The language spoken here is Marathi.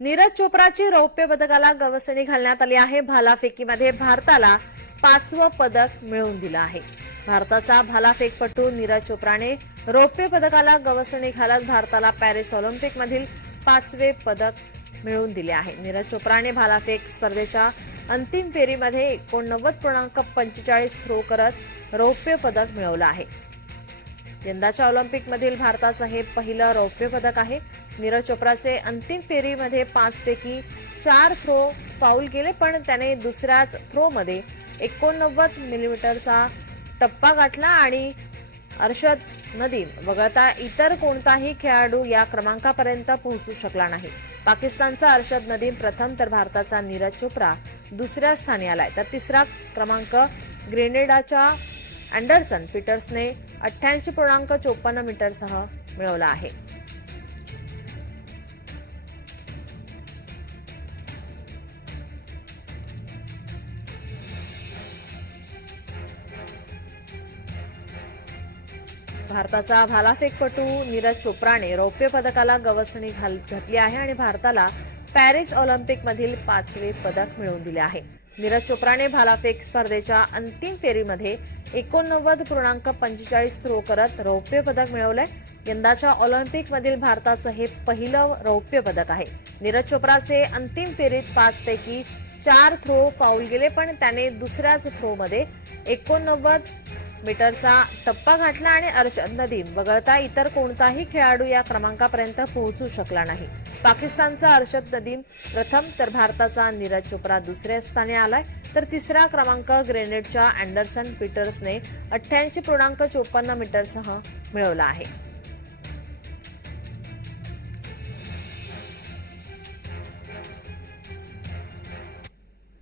नीरज चोप्राची रौप्य पदकाला गवसणी घालण्यात आली आहे. भालाफेकीमध्ये भारताला पाचवं पदक मिळवून दिलं आहे. भारताचा भालाफेकपटू नीरज चोप्राने रौप्य पदकाला गवसणी घालत भारताला पॅरिस ऑलिम्पिकमधील पाचवे पदक मिळवून दिले आहे. नीरज चोप्राने भालाफेक स्पर्धेच्या अंतिम फेरीमध्ये एकोणनव्वद पूर्णांक पंचेचाळीस थ्रो करत रौप्य पदक मिळवलं आहे. यंदाच्या ऑलिम्पिकमधील भारताचं हे पहिलं रौप्य पदक आहे. नीरज चोप्राचे अंतिम फेरीमध्ये पाचपैकी चार थ्रो फाऊल केले पण त्याने दुसऱ्याच थ्रोमध्ये एकोणनव्वद मिलीमीटरचा टप्पा गाठला आणि अर्षद नदीम वगळता इतर कोणताही खेळाडू या क्रमांकापर्यंत पोहोचू शकला नाही. पाकिस्तानचा अर्षद नदीम प्रथम तर भारताचा नीरज चोप्रा दुसऱ्या स्थानी आलाय. तर तिसरा क्रमांक ग्रेनेडाच्या अँडरसन पीटर्सने अठ्ठ्याऐंशी पूर्णांक चोपन्न मीटरसह मिळवला आहे. भारताचा भालाफेकपटू नीरज चोप्राने रौप्य पदकाला गवसणी घाल घातली आहे आणि भारताला पॅरिस ऑलिम्पिकमधील पाचवे पदक मिळवून दिले आहे. नीरज चोप्राने भालाफेक स्पर्धेच्या अंतिम फेरीमध्ये एकोणनव्वद पूर्णांक पंचेचाळीस थ्रो करत रौप्य पदक मिळवलंय. यंदाच्या ऑलिम्पिकमधील भारताचं हे पहिलं रौप्य पदक आहे. नीरज चोप्राचे अंतिम फेरीत पाच पैकी चार थ्रो फाऊल गेले पण त्याने दुसऱ्याच थ्रोमध्ये एकोणनव्वद मीटरचा टप्पा घातला आणि अर्शद नदीम वगळता इतर कोणताही खेळाडू या क्रमांकापर्यंत पोहोचू शकला नाही. पाकिस्तानचा अर्शद नदीम प्रथम तर भारताचा नीरज चोप्रा दुसऱ्या स्थानी आलाय. तर तिसरा क्रमांक ग्रेनेडच्या अँडरसन पीटर्सने अठ्ठ्याऐंशी पूर्णांक चोपन्न मीटरसह मिळवला आहे.